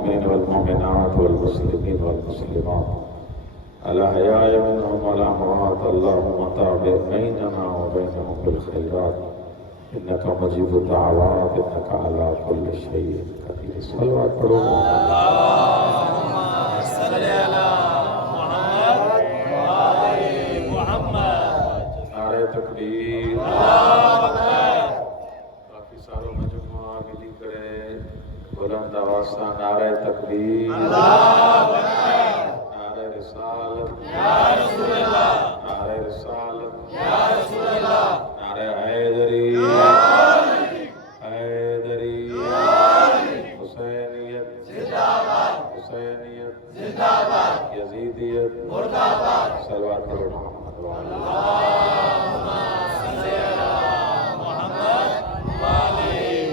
المؤمنين والمؤمنات والمسلمين والمسلمات الأحياء منهم والأموات اللهم تابع بيننا وبينهم بالخيرات إنك مجيب الدعوات إنك على كل شيء قدير صلوات پڑھو اللهم صل على محمد وآل محمد نعرہ تکبیر کافی ساروں مجموعہ ملی کرے بلند آواز سے نعرہ تکبیر نعرہ رسالت یا رسول اللہ نعرہ رسالت یا رسول اللہ نعرہ حیدری حیدری حسینیت زندہ باد حسینیت زندہ باد یزیدیت مردہ باد صلوات پڑھو محمد وعلی اللهم صل على محمد وآل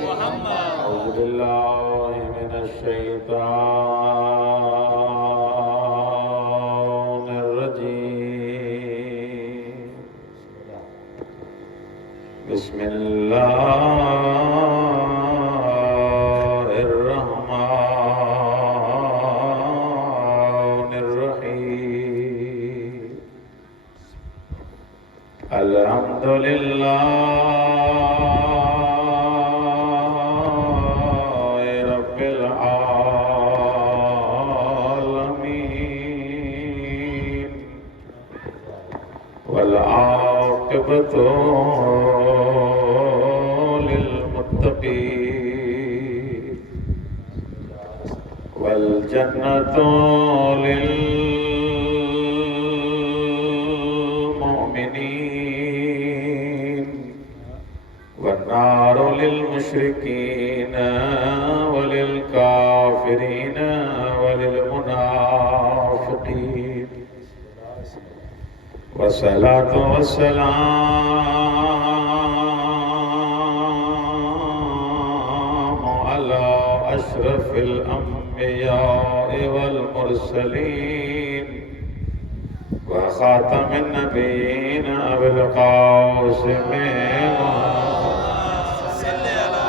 محمد أعوذ بالله من الشيطان الرجيم بسم الله الرحمن الرحيم الحمد لله رب العالمين والعاقبة للمتقين والجنة للمؤمنين والنار للمشركين وللكافرين وللمنافقين والصلاة والسلام على أشرف الأنبياء والمرسلين وخاتم النبيين أبي القاسم صل على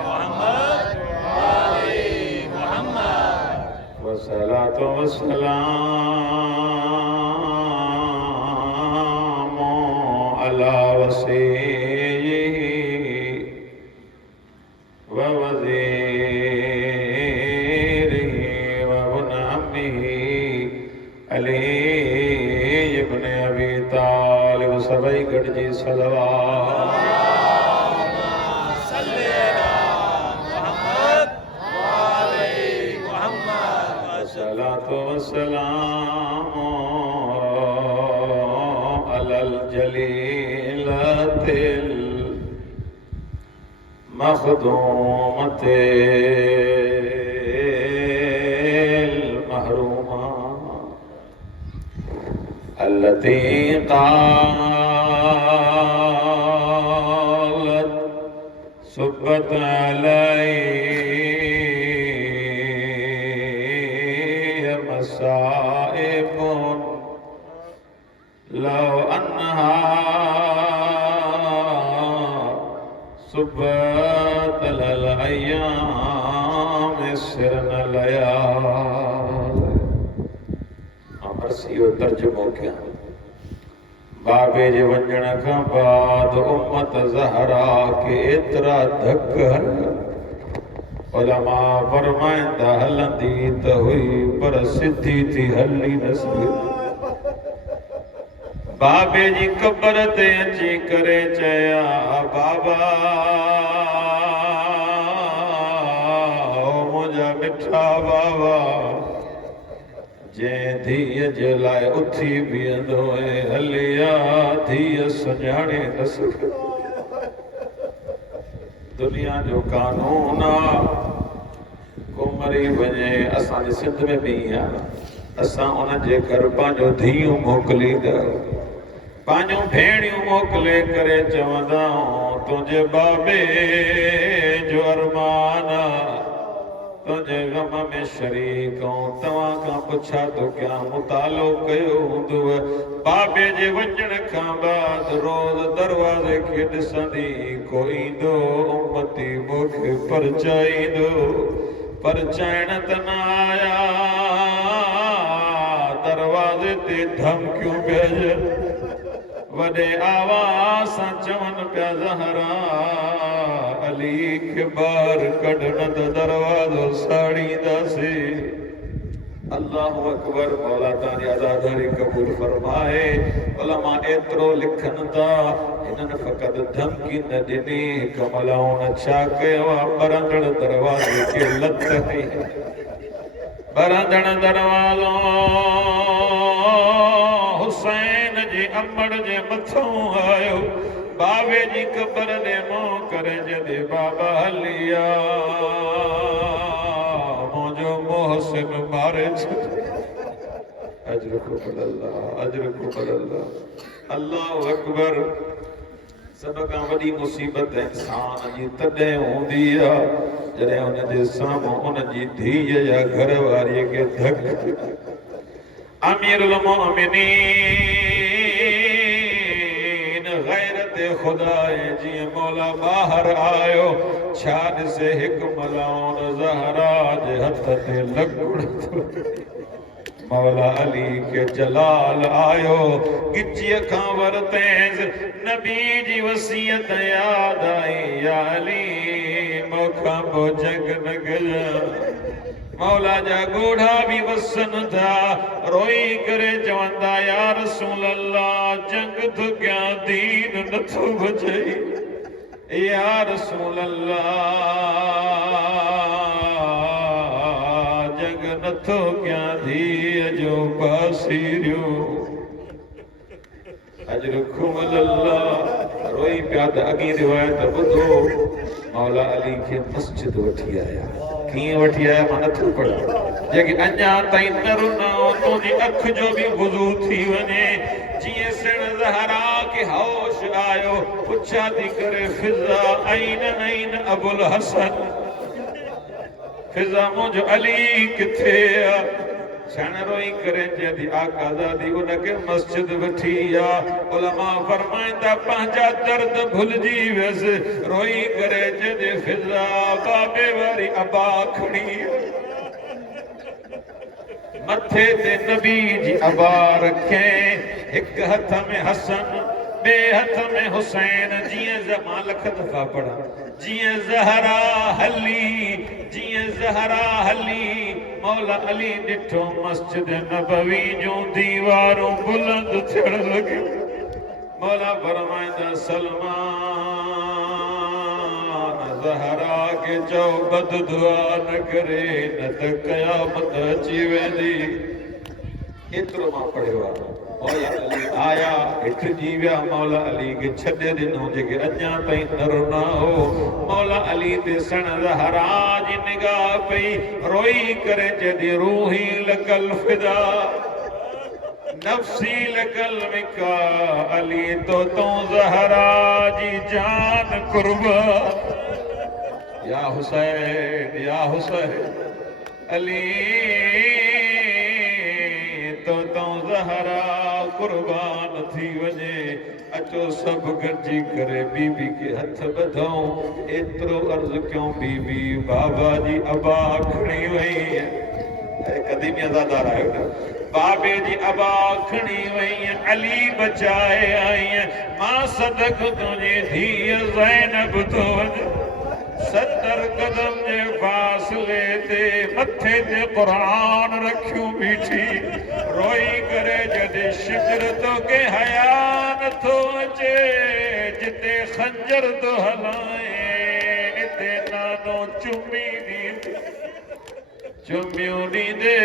محمد وآل محمد والصلاة والسلام على وصيه ووزيره وابن عمه علي بن أبي طالب سبعي گڑجی صلوات صل على محمد وآل محمد والصلاة والسلام على الجليلة المخدومة المحرومة التي قالت سبت علي مصائب لو أنها سبت الأيام سرن ليال عرصی و ترجمو کیا بابے جے ونجن کھاں بعد امت زہرا کے اترا دھک علماء فرمائندہ ہلندی تا ہوئی پر سدھی تھی ہلی نسل بابے جی قبر تے اچھی کرے چیا بابا او مجھا مٹھا بابا جے دھیہ جلائے اتھی بیندوئے ہلیا دھیہ سنجانے نسل دنیا جو قانون کو مری وجے اساں جے سندھ میں بھی اساں ان جے گھر پانجو دھیوں موکلی دا پانجو بھیڑیوں موکلے کرے چوندا تجھے بابے جو ارمانا تجھے غم میں شریک ہوں تواں کا پچھا تو کیا مطالعو کیو ہندو بابے جے ونجن کھاں بعد روز دروازے کے ڈسندی کوئی دو امتی موکھے پرچائی دو पर चैन त न आया दरवाजे ते धमकियूं भेजन वॾे आवाज़ सां चवनि पिया ज़हरा अली खे ॿाहिरि कढ न त दरवाज़ो साड़ींदासीं। अल्लाहु अकबर। मौला तारी आज़ादारी क़बूल फरमाए। उलमा एतिरो लिखनि था इन्हनि फ़क़ति धमकी न ॾिनी कमलाउन छा कयो आहे बरंदड़ दरवाज़े खे लत हई। बरंदड़ दरवाज़ो हुसैन जी अमड़ जे मथों आयो। बाबे जी क़बर ॾे मुंहुं करे जॾहिं बाबा हलिया मुंहिंजो मोहसिन मारे अजर को अल्लाह अजर को अल्लाह। अल्लाहु अकबर। सब खां वॾी मुसीबत इंसान जी तॾहिं हूंदी आहे जॾहिं हुनजे साम्हूं हुनजी धीअ या घर वारीअ खे धक। अमीरुल मोमिनीन गैरत खुदा जीअं मौला ॿाहिरि आयो छा ॾिसे हिकु मलाउन ज़हरा जे हथ ते लॻुड़ मौला अली के जलाल आयो गिच्चीअ खां वरतेंस नबी जी वसीयत याद आई या अली मौखां पोइ जंग न कजां। मौला जा ॻोढ़ा बि वसनि था रोई करे चवंदा या रसूल अल्लाह जंग थो कयां दीन नथो बचे या रसूल अल्लाह जंग नथो कयां धीअ जो बासीरियो अजरुखुम अल्लाह रोई पिया त अॻी रिवायत ॿुधो मौला अली खे मस्जिद वठी आया। कीअं वठी आया मां नथो पढ़ां जेके अञा ताईं न रुना तुंहिंजी अख जो बि वुज़ू थी वञे जीअं सिण ज़हरा खे होश आयो पुछा थी करे फिज़ा ऐन ऐन अबुल हसन फिज़ा मुंहिंजो अली किथे आहे। छण रोई करे जॾहिं आकाज़ादी उनखे मस्जिद वठी आहे। उलमा फरमाईंदा पंहिंजा दर्द भुलिजी वियसि रोई करे जॾहिं फिज़ा बाबे वारी अबा खणी मथे ते नबी जी अबा रखे हिकु हथ में हसन ॿिए हथ में हुसैन जीअं मां लख दफ़ा पढ़ा जीअं ज़हरा हली मौला अली ॾिठो मस्जिद नबवी जूं दीवारूं बुलंद थियण लॻियूं। मौला फरमाईंदा सलमान ज़हरा के चओ बद दुआ न करे न त क़यामत अची वेंदी। एतिरो मां पढ़ियो आहे। मौला अली आया हेठि जी विया मौला अली खे छॾे ॾिनो जेके अञा ताईं न रुना हो। मौला अली ते सण ज़हरा जी निगाह पई रोई करे जॾहिं रूही लकल फिदा नफ़्सी लकल मिका अली तो तूं ज़हरा जी जान कुर्बान या हुसैन अली तो तूं ज़हरा कुर्बान थी वञे अचो सभु गॾिजी करे बीबी खे हथ ॿधऊं। एतिरो अर्ज़ कयूं बीबी बाबा जी अबा खणी वई क़दीमी अज़ादार आयो न बाबे जी अबा खणी वई अली बचाए आई मां सदक तुंहिंजी धीअ ज़ैनब तो वञ 70 कदम जे फासले ते मथे ते क़ुरान रखियूं बीठी रोई करे जॾहिं शिकिर तो के हया नथो अचे जिते खंजर तो हलाए इते नानो चुम्मियूं ॾींदे